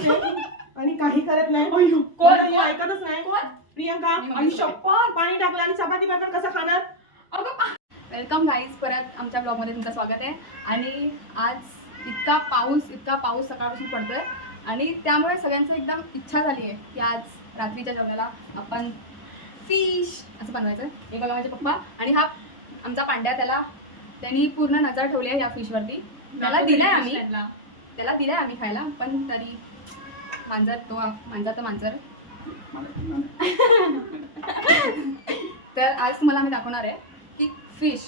बसते आणि काही करत नाही. कोण ऐकतच नाही. प्रियंका शपथ पाणी टाकलं आणि चपाती भाकर कसं खाणार? वेलकम गाईज, परत आमच्या ब्लॉगमध्ये तुमचं स्वागत आहे. आणि आज इतका पाऊस सकाळपासून पडतोय आणि त्यामुळे सगळ्यांची एकदम इच्छा झाली आहे की आज रात्रीच्या जेवणाला आपण फिश असं बनवायचं. हे बघा माझे पप्पा आणि हा आमचा पांड्या, त्यांनी पूर्ण नजर ठेवली आहे या फिशवरती. त्याला दिलाय आम्ही खायला, पण तरी मांजर तर आज तुम्हाला आम्ही दाखवणार आहे की फिश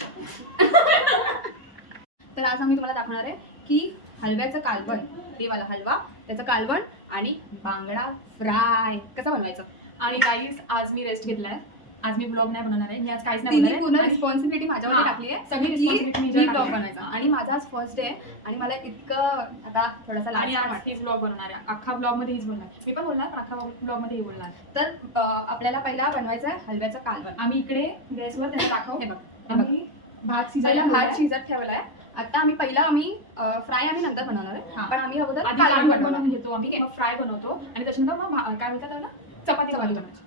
तर आज आम्ही तुम्हाला दाखवणार आहे की हलव्याचं कालवण, हे वाला हलवा, त्याचं कालवण आणि बांगडा फ्राय कसं बनवायचं. आणि गाईज आज मी रेस्ट घेतलाय, आज मी ब्लॉग नाही बनवणार आहे. मी आज काहीच नाही तिने बनवणार पूर्ण आहे. रिस्पॉन्सिबिलिटी माझ्यावर टाकली आहे, सगळी रिस्पॉन्सिबिलिटी मी ब्लॉग बनायचा. आणि माझा आज फर्स्ट डे आणि मला इतकं आता थोडासा आणि लाज आज वाटते. हेच ब्लॉग बनवणार आहे. अख्खा ब्लॉग मध्ये हेच बोलणार, मी पण बोलणार पण अख्खा ब्लॉग मध्ये हे बोलणार. तर आपल्याला पहिला बनवायचं आहे हलव्याचं कालवण. आम्ही इकडे गॅसवर त्याला दाखव. हे बघ, आम्ही भात पहिला शिजायला भात शिजत ठेवलाय. आता आम्ही फ्राय आम्ही नंतर बनवणार आहे, पण आम्ही अगोदर आधी कालवण कालवण बनवणार. बनवून घेतो आम्ही, मग फ्राय बनवतो आणि त्याच्यानंतर मग काय म्हणतात त्याला चपाती बनवायची.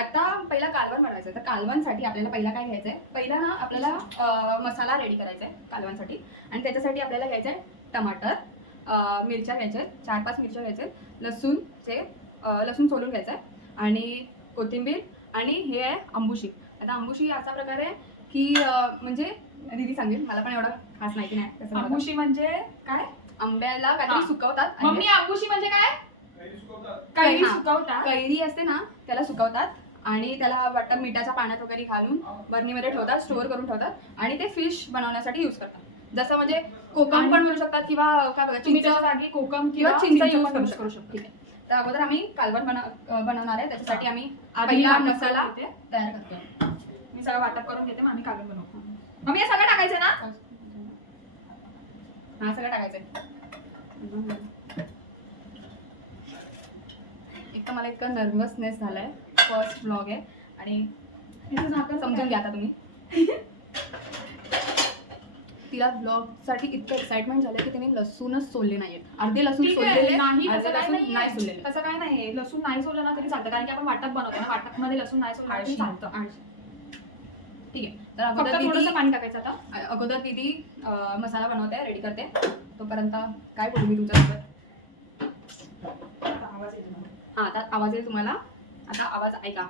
आता पहिला कालवण बनवायचं आहे. तर कालवणसाठी आपल्याला पहिला काय घ्यायचं आहे, पहिला ना आपल्याला मसाला रेडी करायचा आहे कालवणसाठी. आणि त्याच्यासाठी आपल्याला घ्यायचं आहे टमाटर, मिरच्या घ्यायच्या आहेत, 4-5 मिरच्या घ्यायच्या आहेत, लसूण सोलून घ्यायचं आहे, आणि कोथिंबीर, आणि हे आहे अंबुशी. आता अंबुशी असा प्रकार आहे की म्हणजे दीदी सांगेल, मला पण एवढं खास माहिती नाही कसं बनवतात. अंबुशी म्हणजे काय? आंब्याला काहीतरी सुकवतात. मम्मी अंबुशी म्हणजे काय? कैरी सुकवतात. कैरी असते ना, त्याला सुकवतात आणि त्याला वाटतं मिठाच्या पाण्यात वगैरे घालून बर्नीमध्ये ठेवतात, स्टोअर करून ठेवतात आणि ते फिश बनवण्यासाठी यूज करतात. जसं म्हणजे कोकम पण मिळू शकतात किंवा काय बघा, तुम्ही त्याच्या जागी कोकम किंवा चिंच यूज पण करू शकतो. ठीक आहे, तर अगोदर आम्ही कालवण बनवणार आहे. त्याच्यासाठी आम्ही पहिला मसाला तयार करतो. मी सगळं वाटप करून घेते, मग आम्ही कालवण बनवतो. मम्मी हे सगळं टाकायचं ना? हा, सगळं टाकायचंय. एक तर मला इतकं नर्वसनेस झालाय, फर्स्ट ब्लॉग आहे आणि समजून घ्या आता तुम्ही. तिला ब्लॉग साठी इतकं एक्साइटमेंट झालं की तिने लसूणच सोलले नाहीये. अर्धे लसूण सोललेले नाही, अर्धे तसं लसूण काही नाही सोललेले. तसं काय नाही, लसूण नाही सोडलं ना तरी चालतं, कारण की आपण वाटप बनवतो ना, वाटप मध्ये लसूण नाही सोडलं तरी चालतं. ठीक आहे, तर फक्त थोडंसं पाणी टाकायचं. आता अगोदर दीदी मसाला बनवते, रेडी करते. तोपर्यंत काय बोलू मी तुमच्यासोबत. आवाज येतो. हा, आता आवाज येईल तुम्हाला. आता आवाज ऐका.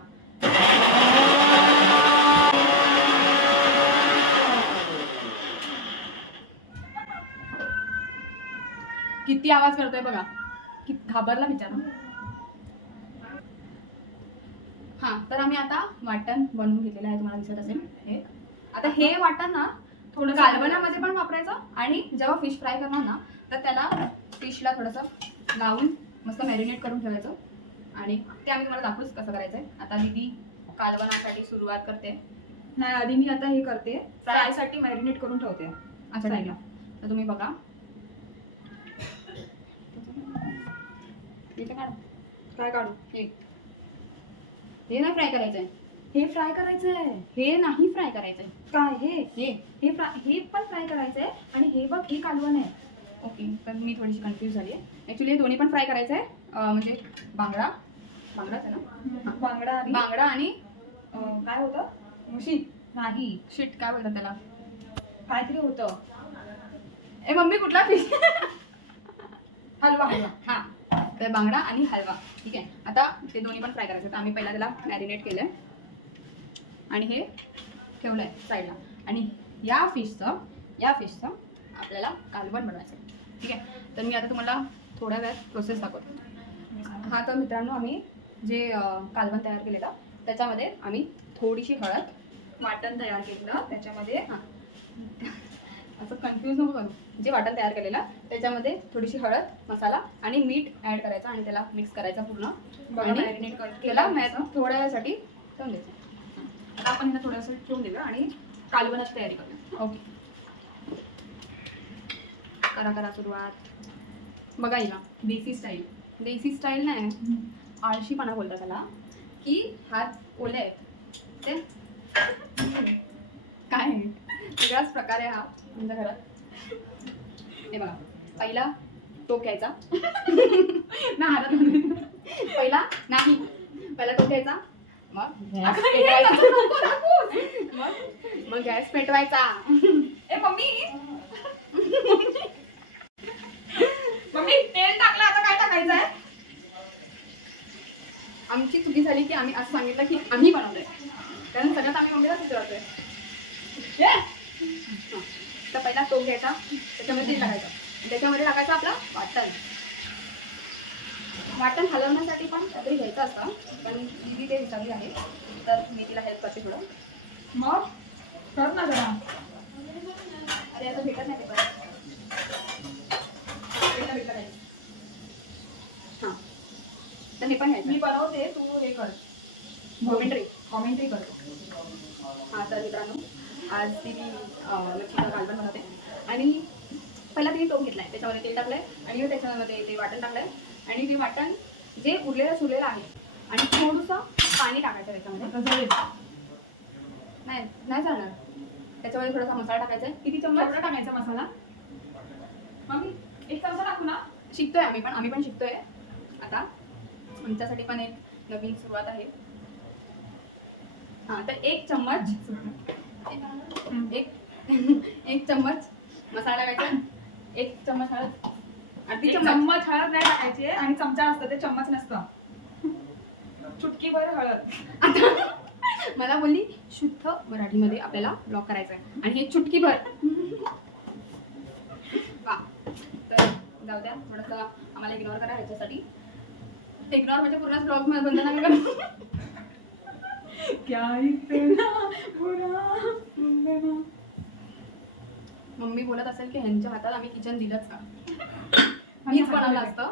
किती आवाज करतोय बघा, किती घाबरला बिचारा. हा, तर आम्ही आता वाटण बनवून घेतलेलं आहे, तुम्हाला दिसत असेल हे. आता हे वाटण ना थोडं कालवणामध्ये पण वापरायचं आणि जेव्हा फिश फ्राय करणार ना, तर त्याला फिशला थोडंसं लावून मस्त मॅरिनेट करून ठेवायचं आणि ते आम्ही तुम्हाला दाखवूच कसं करायचंय. आता दीदी कालवणासाठी सुरुवात करते. नाही, आधी मी आता हे करते, फ्राय साठी मॅरिनेट करून ठेवते. अच्छा, ठीक आहे. तर तुम्ही बघा, काय काढू? हे नाही फ्राय करायचंय, हे फ्राय करायचंय. हे नाही फ्राय करायचंय. काय हे हे हे हे पण फ्राय करायचंय आणि हे बघ हे कालवण आहे. ओके, तर मी थोडीशी कन्फ्यूज झाली आहे. ॲक्च्युली हे दोन्ही पण फ्राय करायचं आहे. म्हणजे बांगडाच आहे ना, बांगडा आणि काय होतं? मुशी नाही, शिट काय बोलतात त्याला, काहीतरी होतं. ए मम्मी कुठला फिश? हलवा. हा, तर बांगडा आणि हलवा. ठीक आहे, आता ते दोन्ही पण फ्राय करायचं. तर आम्ही पहिला त्याला मॅरिनेट केलंय आणि हे ठेवलंय साईडला. आणि या फिशचं आपल्याला कालवण बनवायचं. ठीक आहे, तर मी आता तुम्हाला थोड्या वेळात प्रोसेस दाखवते. हा, तर मित्रांनो, आम्ही जे कालवण तयार केलेलं त्याच्यामध्ये आम्ही थोडीशी हळद, वाटण तयार केलं त्याच्यामध्ये. असं कन्फ्यूज नको करू. जे वाटण तयार केलेलं त्याच्यामध्ये थोडीशी हळद, मसाला आणि मीठ ॲड करायचं आणि त्याला मिक्स करायचं पूर्ण. मॅरिनेट त्याला थोड्या वेळासाठी ठेवून द्यायचं. आता आपण ह्याला थोडंसं ठेवून देऊया आणि कालवणाची तयारी करूया. ओके, करा सुरुवात. बघा हिला देसी स्टाईल नाही, आळशीपणा बोलतात त्याला, की हात ओले आहेत ते काय वेगळाच प्रकार आहे हा आमच्या घरात. हे बघा, पहिला टोप घ्यायचा ना हातात पहिला नाही पहिला टोप घ्यायचा मग गॅस पेटवायचा मग गॅस पेटवायचा ए मम्मी मम्मी तेल टाकलं आता काय टाकायचं आहे? आमची चुकी झाली की आम्ही असं सांगितलं की आम्ही बनवलंय कारण सगळ्यात आम्ही मम्मीला विचारतोय तर पहिला टोप घ्यायचा त्याच्यामध्ये तेल टाकायचं आणि त्याच्यामध्ये टाकायचं आपलं वाटण हलवण्यासाठी पण काहीतरी घ्यायचं असतं पण दीदी ते विचारली आहे तर मी तिला हेल्प करते थोडं मग कर ना जरा. अरे आता भेटत नाही पेपर भेटलं नाही हां तर हे पण मी घ्यायचं बनवते तू हे कर कॉमेंट्री करतो. हां तर मित्रांनो आज ती मी लक्ष्मीला कालवण बनवते आणि पहिला तिने टोप घेतलाय त्याच्यामध्ये तेल टाकलंय आणि त्याच्यामध्ये ते वाटण टाकलंय आणि ते वाटण जे उरलेलं सुरलेलं आहे आणि थोडंसं पाणी टाकायचं त्याच्यामध्ये जळेल. नाही नाही चालणार त्याच्यामध्ये थोडासा मसाला टाकायचा आहे किती चम्मच केवढा टाकायचा मसाला? मम्मी एक चमचा टाकू ना? शिकतोय आम्ही पण शिकतोय आता आमच्यासाठी पण एक नवीन सुरुवात आहे हां तर एक चम्मच एक चम्मच मसाला टाकायचा एक चम्मच हळद अर्धी एक चम्मच हळद नाही टाकायची आणि चमचा असतं ते चम्मच नसतं. चुटकीभर हळद. मला बोलली शुद्ध मराठीमध्ये आपल्याला ब्लॉग करायचा आहे आणि हे चुटकीभर वा तर जाऊ द्या थोडंसं आम्हाला इग्नोर करा ह्याच्यासाठी इग्नोर म्हणजे पूर्णच ब्लॉग बंद नाही करू क्या इतना बुरा ना. मम्मी बोलत असेल की ह्यांच्या हातात आम्ही किचन दिलंच का मीच बनवलं असतं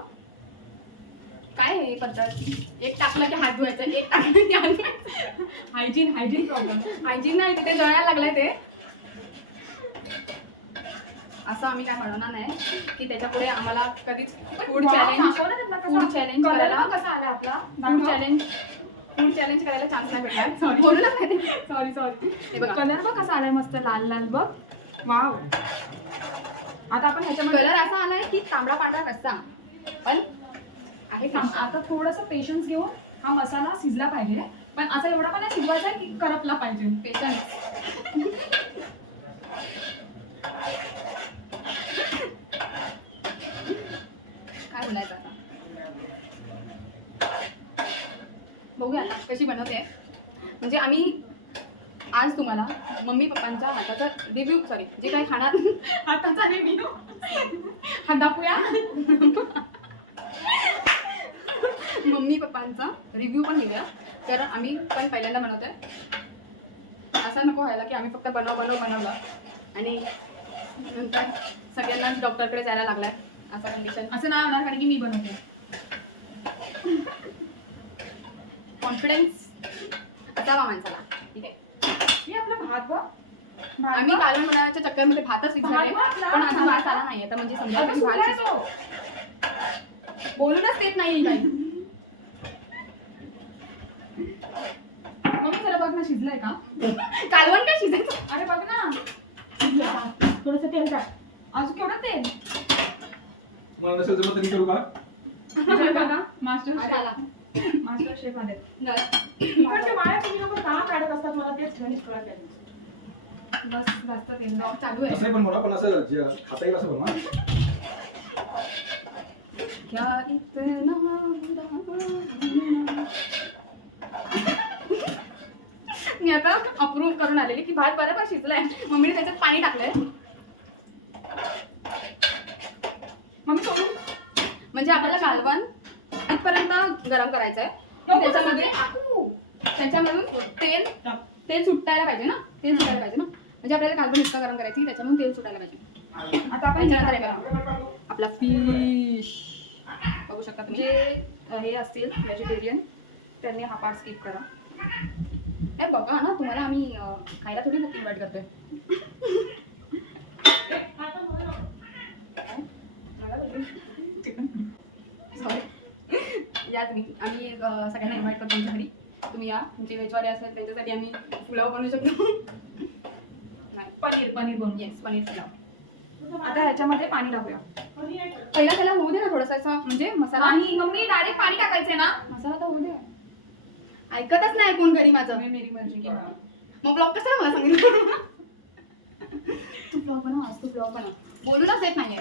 काय हे पद्धत एक टाकलं की हात धुवायचं एक टाकलं की हात धुवायचं हायजीन प्रॉब्लेम. हायजीन नाही तिथे जळायला लागलंय ते असं आम्ही काय म्हणणार नाही की त्याच्यापुढे आम्हाला कधीच फूड चॅलेंज करायला कसा आला आपला फूड चॅलेंज करायला चान्स नाही भेटला बोलूनच नाही सॉरी हे बघा कलर बघ कसा आलाय मस्त लाल लाल बघ. वाव. आता आपण ह्याच्यामध्ये कलर असा आलाय की तांबडा पांढरा रस्सा पण आहे आता थोडंसं पेशन्स घेऊन हा मसाला शिजला पाहिजे पण असा एवढा पण नाही शिजवायचा आहे की करपला पाहिजे. पेशन्स काय बोलायचं आता बघूया आता कशी बनवते म्हणजे आम्ही आज तुम्हाला मम्मी पप्पांच्या हाताचा रिव्ह्यू सॉरी जे काही खाणार हाताचा रिव्ह्यू हा दाखवूया. मम्मी पप्पांचा रिव्ह्यू पण घेऊया तर आम्ही पण पहिल्यांदा बनवतोय असं नको व्हायला की आम्ही फक्त बनवलं आणि नंतर सगळ्यांनाच डॉक्टरकडे जायला लागलाय असं कंडिशन असं नाही होणार कारण की मी बनवते. कॉन्फिडन्स असावा माणसाला ठीक आहे. हे आपलं भात बघ. आम्ही कालवण बनवण्याच्या चक्करमध्ये भातच विचारले पण आता भात आला नाही आता म्हणजे समजा अगं भात सुकलाय शिजतो. तो. बोलूनच देत नाही काही मम्मी जरा बघ ना शिजलाय का? कालवण काय शिजायचं अरे बघ ना थोडस तेल टाक. अजून केवढं तेल. मला नसेल जमत तरी करू का? हे बघा मास्टर आज आला शेफ आले. इकडचे वाया तुम्ही लोक का काढत असतात मला तेच गणित कळत नाही. बस जास्त तेल ब्लॉग चालू आहे तसं नाही बनवणार पण असं जे खाता येईल असं बनवा. क्या इतना मी आता अप्रूव्ह करून आलेली की भात बरोबर शिजलाय मम्मीने त्याच्यात पाणी टाकलंय मम्मी सोडून म्हणजे आपल्याला कालवण इथपर्यंत गरम करायचंय त्याच्यामधून तेल सुटायला पाहिजे ना म्हणजे आपल्याला कालवण इतका गरम करायची त्याच्यामधून तेल सुटायला पाहिजे. आता आपण त्याच्यानंतर हे बघा, आपला फिश बघू शकता तुम्ही जे हे असतील व्हेजिटेरियन त्यांनी हा पार्ट स्किप करा. हे बघा ना तुम्हाला आम्ही खायला थोडी बुक इन्व्हाइट करतोय सॉरी या तुम्ही आम्ही सगळ्यांना इन्व्हाइट करतो तुमच्या घरी तुम्ही या तुमचे व्हेजवाले असेल त्यांच्यासाठी आम्ही पुलाव बनवू शकतो नाही पनीर बनवून येस पनीर पुलाव आता ह्याच्यामध्ये पाणी टाकूया. पहिला त्याला होऊ दे ना थोडासा असं, म्हणजे मसाला. आणि मम्मी डायरेक्ट पाणी टाकायचंय ना. मसाला तर होऊ दे. ऐकतच नाही कोण घरी माझं. मेरी मर्जी की मग ब्लॉग कसा मला सांगितलं? तू ब्लॉग बनव आज, तू ब्लॉग बनव. बोलूनच येत नाहीये.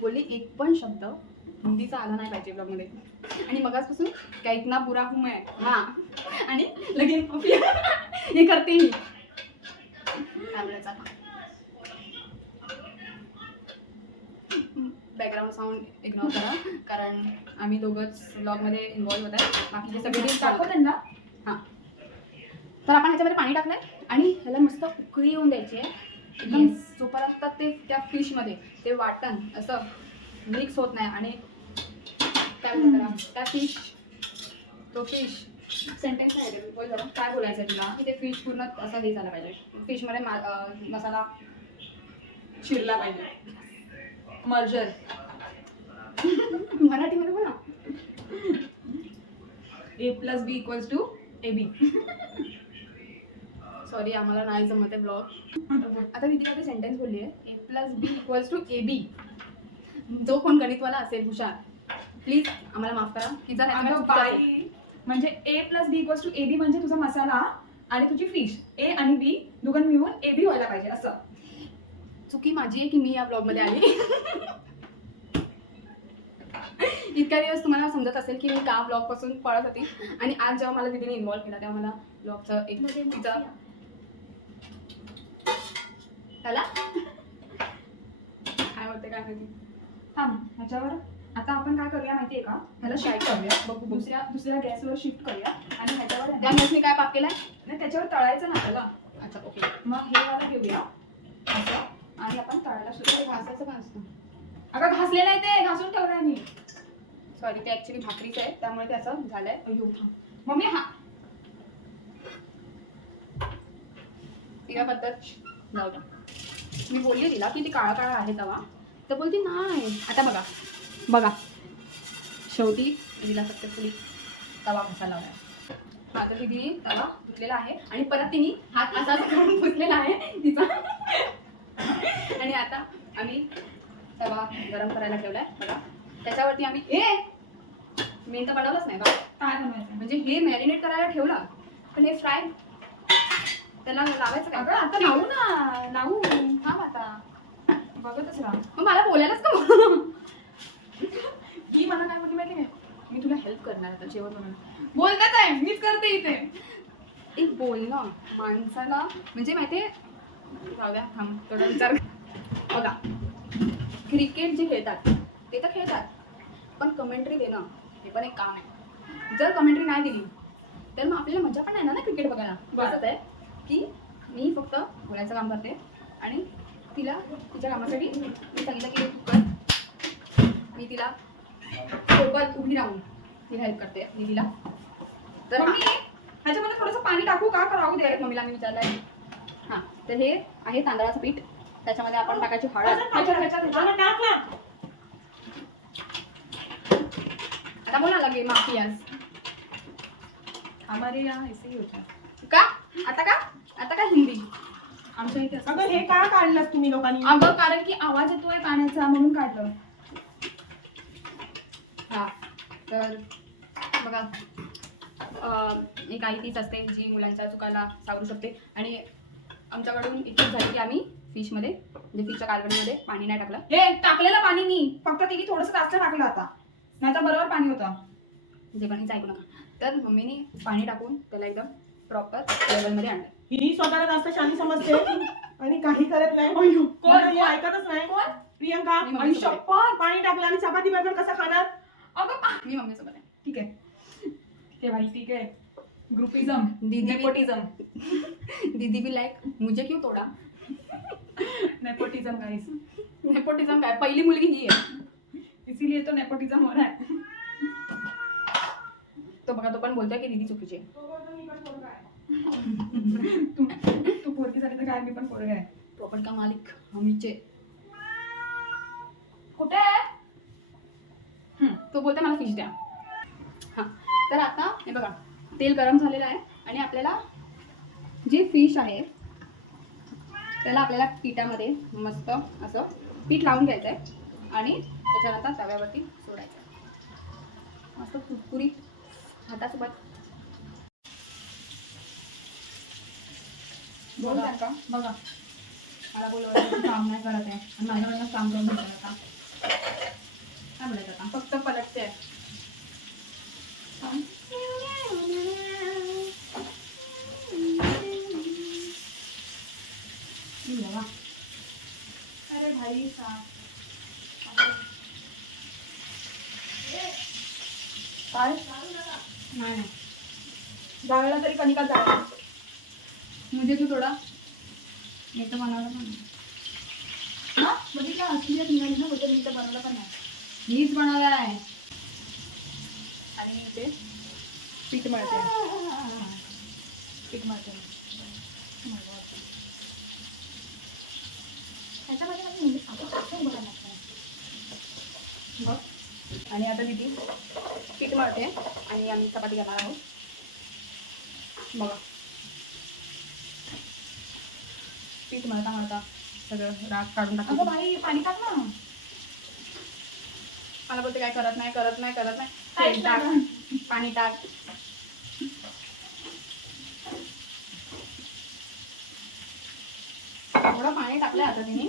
बोलली एक पण शब्द हिंदीचा आला नाही पाहिजे ब्लॉग मध्ये. आणि मगाचपासून क्या इतना बुरा हूं मैं, हा, आणि लगेच हे करते मी. काय बोलायचं आता? बॅकग्राऊंड साऊंड इग्नोर करा, कारण आम्ही दोघंच ब्लॉगमध्ये इन्व्हॉल्व होत आहे. बाकीचे सगळे रील्स टाकू त्यांना. हां, तर आपण ह्याच्यामध्ये पाणी टाकलंय आणि ह्याला मस्त उकळी येऊन द्यायची आहे एकदम. जोपर्यंत ते त्या फिशमध्ये ते वाटण असं मिक्स होत नाही. आणि काय बोलतात त्या फिश, तो फिश सेंटेन्स नाही रे, बोल बरं काय बोलायचं आहे तुला, की ते फिश पूर्ण असं हे झालं पाहिजे. फिशमध्ये मसाला शिरला पाहिजे. मर्जर. मराठीमध्ये बोला. A+B = AB. सॉरी, आम्हाला नाही जमत आहे ब्लॉग. आता दीदी मध्ये सेंटेन्स बोलली आहे, A+B = AB. जो कोण गणितवाला असेल हुशार, प्लीज आम्हाला माफ करा की जर म्हणजे A+B = AB म्हणजे तुझा मसाला आणि तुझी फिश, A आणि B दोघं मिळून AB व्हायला पाहिजे असं. चुकी माझी आहे की मी या ब्लॉग मध्ये आली. इतक्या दिवस तुम्हाला समजत असेल की मी का ब्लॉग पासून पळत होती. आणि आज जेव्हा मला दीदीने इन्व्हॉल्व केला तेव्हा मला ब्लॉगचं एक तिचं त्याला काय होते काय माहिती. थांब, ह्याच्यावर आता आपण काय करूया माहितीये का, ह्याला शिफ्ट करूया. बघू, दुसऱ्या गॅसवर शिफ्ट करूया आणि ह्याच्यावर त्या मॅचने काय पाप केलाय? नाही, त्याच्यावर तळायचं ना त्याला. अच्छा, ओके. मग हे वाला घेऊया असं आणि आपण तळायला सुरू. घासायचं का असतं? अगं घासलेलं आहे ते, घासून ठेवलंय मी. सॉरी, ते ऍक्च्युली भाकरीचं आहे त्यामुळे ते असं झालंय. अयो थांब मम्मी. हा तिला पद्धत जाऊ. मी बोलली तिला की ती काळा काळा आहे तवा, तर बोलती नाही. आता बघा बघा, शेवटी तिला सक्सेसफुली तवा घासायला लावलाय. हा, तर तिने तवा धुतलेला आहे आणि परत तिने हात असा करून पुसलेला आहे तिचा. आणि आता आम्ही तवा गरम करायला ठेवलाय बघा. त्याच्यावरती आम्ही मी तर बनवलंच नाही बा. काय बनवायचं म्हणजे हे मॅरिनेट करायला ठेवलं, पण हे फ्राय त्याला लावायचं काय? अगं आता लावू ना, लावू. हा, आता बघतच राहा. मग मला बोलायलाच का? ही मला काय बोलली माहिती नाही, मी तुला हेल्प करणार आता जेवण बनवणं. बोलतच आहे, मीच करते इथे. एक बोलणं माणसाला म्हणजे माहितीये. जाऊया, थांब थोडा विचार. बघा, क्रिकेट जे खेळतात ते तर खेळतात, पण कमेंट्री देणं हे पण एक काम आहे. जर कमेंट्री नाही दिली तर मग आपल्याला मजा पण नाही ना क्रिकेट बघायला. बसत आहे की मी फक्त बोलायचं काम करते आणि तिला तिच्या कामासाठी मी सांगितलं की तू कर. मी तिला सोबत उभी राहून तिला हेल्प करते दीदीला. तर मम्मी, ह्याच्यामध्ये थोडंसं पाणी टाकू का राहू दे? मम्मीला मी विचारलंय. हां, तर हे आहे तांदळाचं पीठ, त्याच्यामध्ये आपण टाकायची हळद. आता बोला लगे माफियाज. हमारे यहाँ ऐसे ही होता है. का आता का हिंदी आमच्या इथे अगं हे का काढलं तुम्ही लोकांनी? अगं कारण की आवाज येतोय पाण्याचा म्हणून काढलं. हा, तर बघा, एक आई तीच असते जी मुलांच्या चुकाला सावरू शकते. आणि आमच्याकडून इतकीच झाली की आम्ही फिशमध्ये म्हणजे फिशच्या कालवणीमध्ये पाणी नाही टाकलं. हे टाकलेलं पाणी मी फक्त तिघी थोडंसं जास्त टाकलं आता, नाही तर बरोबर पाणी होतं. जे पण ऐकू नका. तर मम्मीने पाणी टाकून त्याला एकदम प्रॉपर लेवलमध्ये आणलं. ही स्वतःला जास्त शानी समजते आणि काही करत नाही. कोण? मला हे ऐकतच नाही. कोण? प्रियंका. मी आणि मम्मीसोबत शपथ पाणी टाकलं आणि चपाती बरोबर कसं खाणार? अगं मी मम्मीसोबत आहे. ठीक आहे, ते भाई ठीक आहे. ग्रुपिझम, दीदी नेपोटिझम. दीदी भी लाईक मुझे क्यों तोडा. Nepotism guys. नेपोटिझम काय, पहिली मुलगी ही आहे इसीलिए तो नेपोटिझम हो रहा है. तो बघा, तो पण बोलतोय की दीदी चुकीची आहे. तू पोरगी झाली तर काय, मी पण पोरगा आहे. प्रॉपर्टी का मालिक हमीचे. कुठे आहे? तो बोलतोय मला फिश द्या. हां, तर आता हे बघा तेल गरम झालेलं आहे आणि आपल्याला जे फिश आहे त्याला आपल्याला पिठामध्ये मस्त असं पीठ लावून घ्यायचं आहे आणि त्याच्यानंतर तव्यावरती सोडायचं आहे. मस्त कुरकुरीत हातासोबत बोल बघा. का बघा मला बोलवायचं काम नाही करत आहे आणि माझ्याकडनं काम करून घेतात आता. काय बोलायचं आता फक्त पलटते आहे. अरे भाई काय नाही नाही जाळला तरी कणिका जाळला. म्हणजे तू थोडा मी तर बनवलं पण नाही. हा म्हणजे काय असली निघाली ना होतं मी तर बनवलं पण नाही. मीच बनवलं आहे आणि मी ते पीठ मळते पीठ मळते. त्याच्यामध्ये माझी मुली आपण बघा लागतं. बघ. आणि आता दिदी पीठ मळते आणि आम्ही चपाती करणार आहोत. बघा पीठ मळता मळता सगळं राग काढून अगं टाकतो. बाई पाणी टाक ना. मला बोलते काय करत नाही करत नाही करत नाही. काहीच तेल टाक नाही. पाणी टाक. थोडं पाणी टाकलंय आता तिने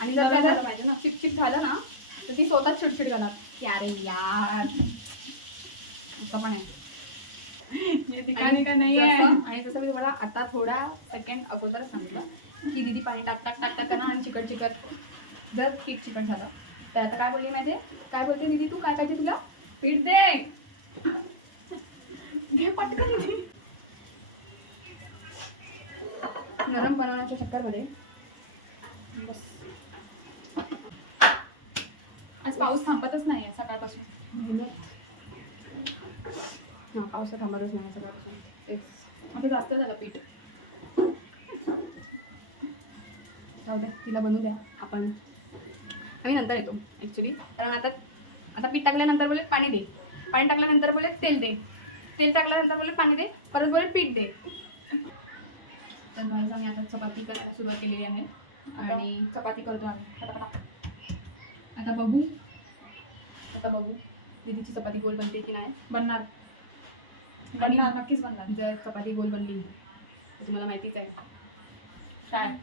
आणि जर काय झालं पाहिजे ना चिपचिप झालं ना तर ती स्वतःच चिडचिड करणार की अरे यार असं पण आहे. हे ठिकाणी का नाही आहे. आणि जसं मी तुम्हाला आता थोडा सेकंड अगोदर सांगितलं की दीदी पाणी टाक टाक टाक टाक करणार आणि चिकट चिकट जर पीठ चिकट झालं तर आता काय बोलली माहिती काय बोलते दीदी तू काय पाहिजे तुला पीठ दे. घे पटकन दे. नरम बनवण्याच्या चक्करमध्ये बस आज पाऊस थांबतच नाही आहे सकाळपासून. हां पाऊस तर थांबतच नाही सगळं तेच आता जास्त झालं पीठ. जाऊ द्या तिला बनवू द्या आपण आम्ही नंतर येतो ॲक्च्युली कारण आता पीठ टाकल्यानंतर बोले पाणी दे पाणी टाकल्यानंतर बोले तेल दे तेल टाकल्यानंतर बोले पाणी दे परत बोले पीठ दे. तर भाईज आम्ही आता चपाती करायला सुरुवात केलेली आहे आणि चपाती करतो आम्ही. आता बघू दीदीची चपाती गोल बनते की नाही. बनणार बनणार नक्कीच बनणार. जर चपाती गोल बनली तर तुम्हाला माहितीच आहे काय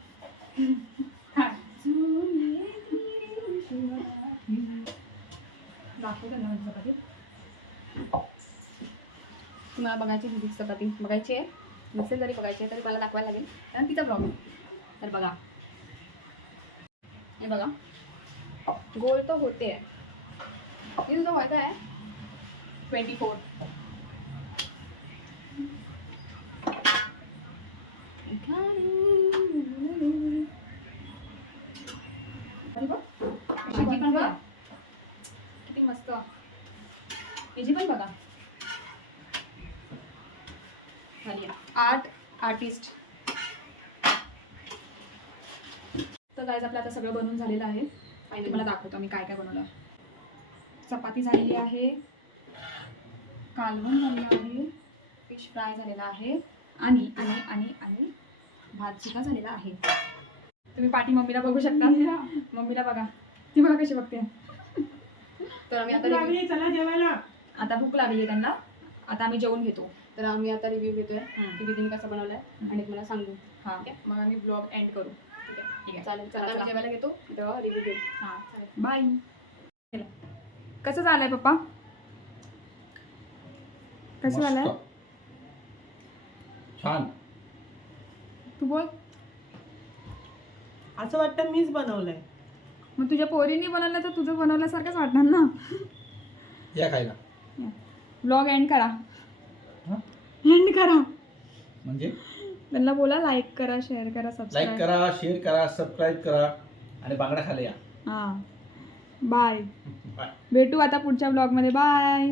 काय दाखवते ना माझी चपाती. तुम्हाला बघायची दीदीची चपाती बघायची आहे नसेल जरी बघायची आहे तरी मला दाखवायला लागेल कारण तिचा ब्लॉग आहे. तर बघा हे बघा गोल तर होते आहे हे तुझं व्हायचं आहे 24. अरे बघ भाजी पण बघा किती मस्त. याची पण बघा. झाली आहे. Art artist. तर गाईज आपलं आता सगळं बनवून झालेलं आहे आणि तुम्हाला दाखवतो मी काय काय बनवलं. चपाती झालेली आहे, कालवण झालेलं आहे, फिश फ्राय झालेला आहे आणि आणि आणि आणि भात सुद्धा झालेला आहे. तुम्ही पाठी मम्मीला बघू शकता. मम्मीला बघा ती बघा कशी बघते. तर आम्ही आता चला जेवायला. आता भूक लागली आहे त्यांना. आता आम्ही जेवून घेतो. तर आम्ही आता रिव्ह्यू घेतोय की दीदीने कसं बनवलंय आणि तुम्हाला सांगू. हां ठीक आहे? मग आम्ही ब्लॉग एंड करू. ठीक आहे ठीक आहे चालेल चला, चला चला. आम्ही जेवायला घेतो तेव्हा रिव्ह्यू घेऊ. हां बाय. कसं झालंय पप्पा कसं झालंय मस्त. छान. तू बोल. असं वाटतं मीच बनवलंय. मग तुझ्या पोरीने बनवलं तर तुझं बनवल्यासारखंच वाटणार ना. या खायला ब्लॉग एंड करा. हं? एंड करा. म्हणजे त्यांना बोला लाईक करा, शेअर करा, लाईक सबस्क्राईब करा, शेअर करा, सबस्क्राईब करा आणि बांगडा खायला या. हां बाय. बाय. भेटू आता पुढच्या ब्लॉगमध्ये. बाय.